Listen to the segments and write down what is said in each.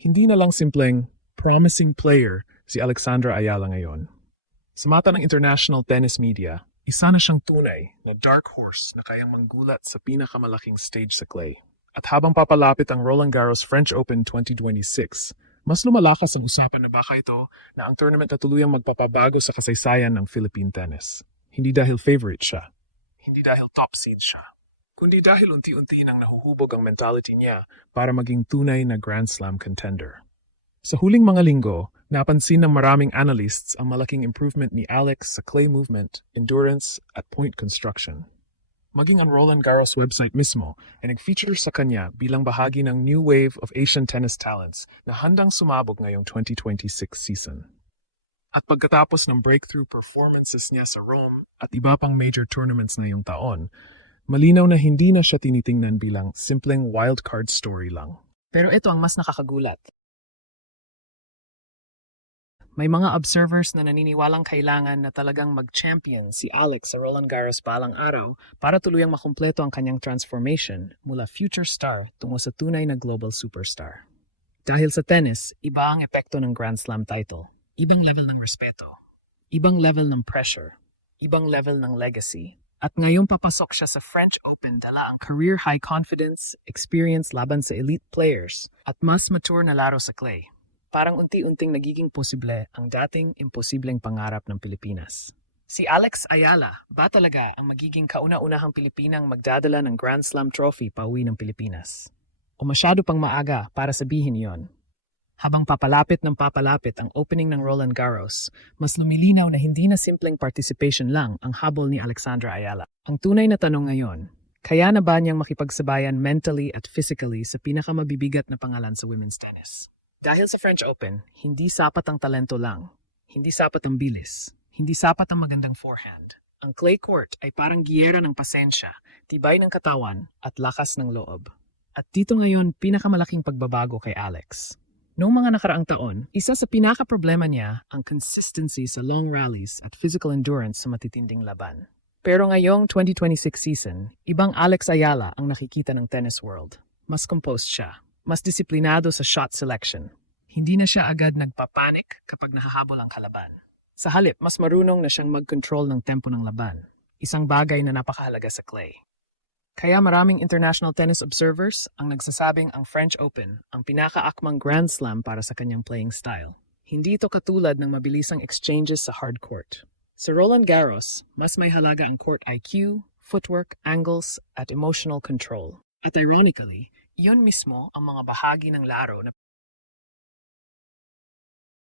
Hindi na lang simpleng promising player si Alexandra Ayala ngayon. Sa mata ng international tennis media, isa na siyang tunay na dark horse na kayang manggulat sa pinakamalaking stage sa clay. At habang papalapit ang Roland Garros French Open 2026, mas lumalakas ang usapan na baka ito na ang tournament na tuluyang magpapabago sa kasaysayan ng Philippine tennis. Hindi dahil favorite siya, hindi dahil top seed siya, kundi dahil unti-unti nang nahuhubog ang mentality niya para maging tunay na Grand Slam contender. Sa huling mga linggo, napansin ng maraming analysts ang malaking improvement ni Alex sa clay movement, endurance, at point construction. Maging ang Roland Garros website mismo ay nag-feature sa kanya bilang bahagi ng new wave of Asian tennis talents na handang sumabog ngayong 2026 season. At pagkatapos ng breakthrough performances niya sa Rome at iba pang major tournaments ngayong taon, malinaw na hindi na siya tinitingnan bilang simpleng wildcard story lang. Pero ito ang mas nakakagulat. May mga observers na naniniwalang kailangan na talagang mag-champion si Alex sa Roland Garros balang araw para tuluyang makumpleto ang kanyang transformation mula future star tungo sa tunay na global superstar. Dahil sa tennis, iba ang epekto ng Grand Slam title. Ibang level ng respeto, ibang level ng pressure, ibang level ng legacy. At ngayong papasok siya sa French Open dala ang career high confidence, experience laban sa elite players, at mas mature na laro sa clay. Parang unti-unting nagiging posible ang dating imposibleng pangarap ng Pilipinas. Si Alex Ayala ba talaga ang magiging kauna-unahang Pilipinang magdadala ng Grand Slam trophy pauwi ng Pilipinas? O masyado pang maaga para sabihin yon? Habang papalapit ang opening ng Roland Garros, mas lumilinaw na hindi na simpleng participation lang ang habol ni Alexandra Ayala. Ang tunay na tanong ngayon, kaya na ba niyang makipagsabayan mentally at physically sa pinakamabibigat na pangalan sa women's tennis? Dahil sa French Open, hindi sapat ang talento lang, hindi sapat ang bilis, hindi sapat ang magandang forehand. Ang clay court ay parang giyera ng pasensya, tibay ng katawan at lakas ng loob. At dito ngayon pinakamalaking pagbabago kay Alex. Noong mga nakaraang taon, isa sa pinaka-problema niya ang consistency sa long rallies at physical endurance sa matitinding laban. Pero ngayong 2026 season, ibang Alex Ayala ang nakikita ng tennis world. Mas composed siya, mas disiplinado sa shot selection. Hindi na siya agad nagpapanik kapag nahahabol ang kalaban. Sa halip, mas marunong na siyang mag-control ng tempo ng laban, isang bagay na napakahalaga sa clay. Kaya maraming international tennis observers ang nagsasabing ang French Open ang pinakaakmang Grand Slam para sa kanyang playing style. Hindi ito katulad ng mabilisang exchanges sa hard court. Sa Roland Garros, mas may halaga ang court IQ, footwork, angles, at emotional control. At ironically, iyon mismo ang mga bahagi ng laro na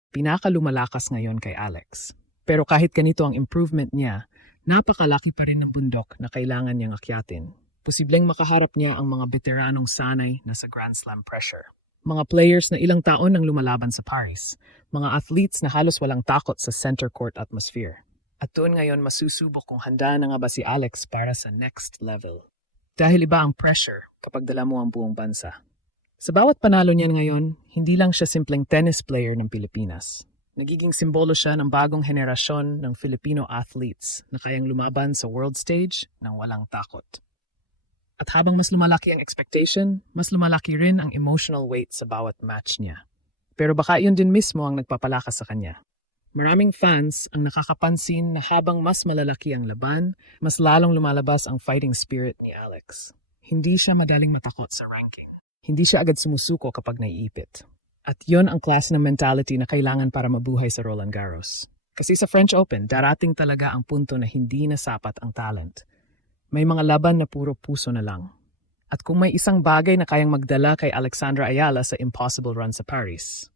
pinakalumalakas ngayon kay Alex. Pero kahit ganito ang improvement niya, napakalaki pa rin ng bundok na kailangan niyang akyatin. Posibleng makaharap niya ang mga veteranong sanay na sa Grand Slam pressure. Mga players na ilang taon nang lumalaban sa Paris. Mga athletes na halos walang takot sa center court atmosphere. At doon ngayon masusubok kung handa na nga ba si Alex para sa next level. Dahil iba ang pressure kapag dala mo ang buong bansa. Sa bawat panalo niya ngayon, hindi lang siya simpleng tennis player ng Pilipinas. Nagiging simbolo siya ng bagong henerasyon ng Filipino athletes na kayang lumaban sa world stage nang walang takot. At habang mas lumalaki ang expectation, mas lumalaki rin ang emotional weight sa bawat match niya. Pero baka iyon din mismo ang nagpapalakas sa kanya. Maraming fans ang nakakapansin na habang mas malalaki ang laban, mas lalong lumalabas ang fighting spirit ni Alex. Hindi siya madaling matakot sa ranking. Hindi siya agad sumusuko kapag naiipit. At yon ang klase ng mentality na kailangan para mabuhay sa Roland Garros. Kasi sa French Open, darating talaga ang punto na hindi na sapat ang talent. May mga laban na puro puso na lang. At kung may isang bagay na kayang magdala kay Alexandra Ayala sa impossible run sa Paris,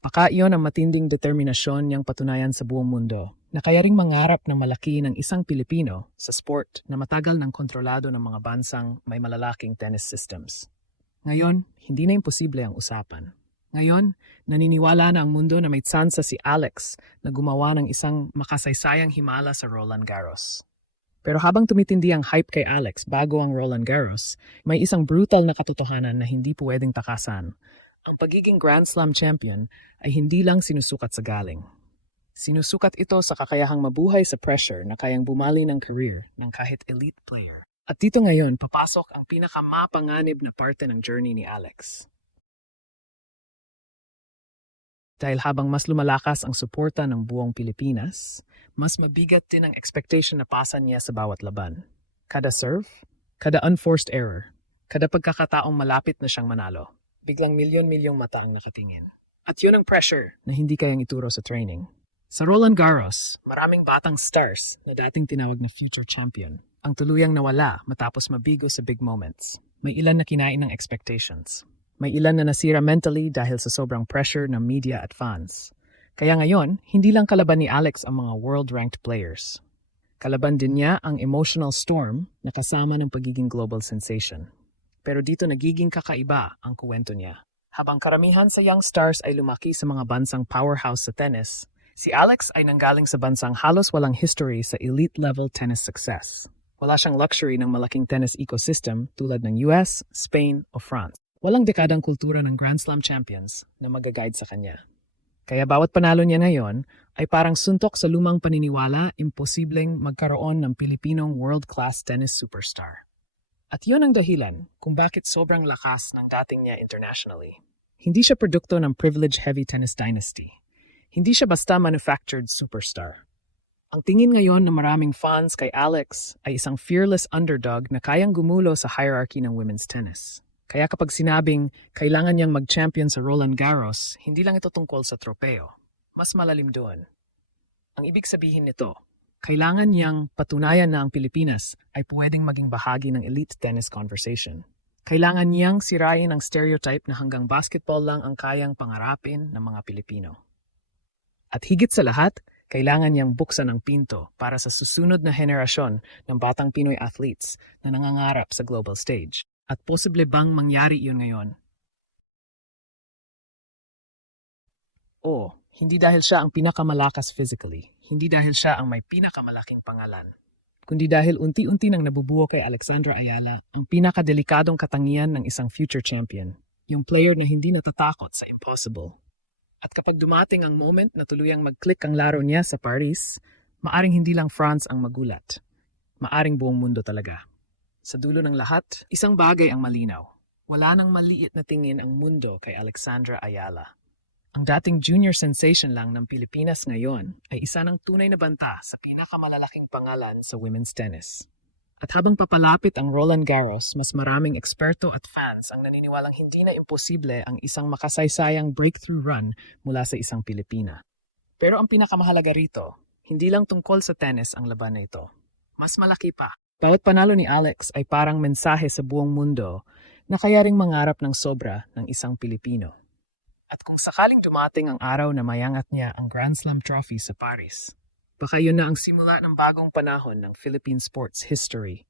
baka iyon ang matinding determinasyon niyang patunayan sa buong mundo na kaya ring mangarap ng malaki ng isang Pilipino sa sport na matagal ng kontrolado ng mga bansang may malalaking tennis systems. Ngayon, hindi na imposible ang usapan. Ngayon, naniniwala na ang mundo na may tsansa si Alex na gumawa ng isang makasaysayang himala sa Roland Garros. Pero habang tumitindi ang hype kay Alex bago ang Roland Garros, may isang brutal na katotohanan na hindi pwedeng takasan. Ang pagiging Grand Slam champion ay hindi lang sinusukat sa galing. Sinusukat ito sa kakayahang mabuhay sa pressure na kayang bumali ng career ng kahit elite player. At dito ngayon, papasok ang pinakamapanganib na parte ng journey ni Alex. Dahil habang mas lumalakas ang suporta ng buong Pilipinas, mas mabigat din ang expectation na pasa niya sa bawat laban. Kada serve, kada unforced error, kada pagkakataong malapit na siyang manalo, biglang milyon-milyong mata ang nakatingin. At yun ang pressure na hindi kayang ituro sa training. Sa Roland Garros, maraming batang stars na dating tinawag na future champion ang tuluyang nawala matapos mabigo sa big moments. May ilan na kinain ng expectations. May ilan na nasira mentally dahil sa sobrang pressure ng media at fans. Kaya ngayon, hindi lang kalaban ni Alex ang mga world-ranked players. Kalaban din niya ang emotional storm na kasama ng pagiging global sensation. Pero dito nagiging kakaiba ang kuwento niya. Habang karamihan sa young stars ay lumaki sa mga bansang powerhouse sa tennis, si Alex ay nanggaling sa bansang halos walang history sa elite-level tennis success. Wala siyang luxury ng malaking tennis ecosystem tulad ng US, Spain o France. Walang dekadang kultura ng Grand Slam champions na mag-guide sa kanya. Kaya bawat panalo niya ngayon ay parang suntok sa lumang paniniwala imposibleng magkaroon ng Pilipinong world-class tennis superstar. At yun ang dahilan kung bakit sobrang lakas ng dating niya internationally. Hindi siya produkto ng privilege-heavy tennis dynasty. Hindi siya basta manufactured superstar. Ang tingin ngayon ng maraming fans kay Alex ay isang fearless underdog na kayang gumulo sa hierarchy ng women's tennis. Kaya kapag sinabing kailangan niyang mag-champion sa Roland Garros, hindi lang ito tungkol sa tropeo. Mas malalim doon. Ang ibig sabihin nito, kailangan niyang patunayan na ang Pilipinas ay pwedeng maging bahagi ng elite tennis conversation. Kailangan niyang sirain ang stereotype na hanggang basketball lang ang kayang pangarapin ng mga Pilipino. At higit sa lahat, kailangan niyang buksan ang pinto para sa susunod na henerasyon ng batang Pinoy athletes na nangangarap sa global stage. At posible bang mangyari iyon ngayon? O, hindi dahil siya ang pinakamalakas physically, hindi dahil siya ang may pinakamalaking pangalan, kundi dahil unti-unti nang nabubuo kay Alexandra Ayala ang pinakadelikadong katangian ng isang future champion, yung player na hindi natatakot sa impossible. At kapag dumating ang moment na tuluyang mag-click ang laro niya sa Paris, maaring hindi lang France ang magulat, maaring buong mundo talaga. Sa dulo ng lahat, isang bagay ang malinaw. Wala nang maliit na tingin ang mundo kay Alexandra Ayala. Ang dating junior sensation lang ng Pilipinas ngayon ay isa ng tunay na banta sa pinakamalalaking pangalan sa women's tennis. At habang papalapit ang Roland Garros, mas maraming eksperto at fans ang naniniwalang hindi na imposible ang isang makasaysayang breakthrough run mula sa isang Pilipina. Pero ang pinakamahalaga rito, hindi lang tungkol sa tennis ang laban na ito. Mas malaki pa. Bawat panalo ni Alex ay parang mensahe sa buong mundo na kaya ring mangarap ng sobra ng isang Pilipino. At kung sakaling dumating ang araw na mayangat niya ang Grand Slam trophy sa Paris, baka yun na ang simula ng bagong panahon ng Philippine sports history.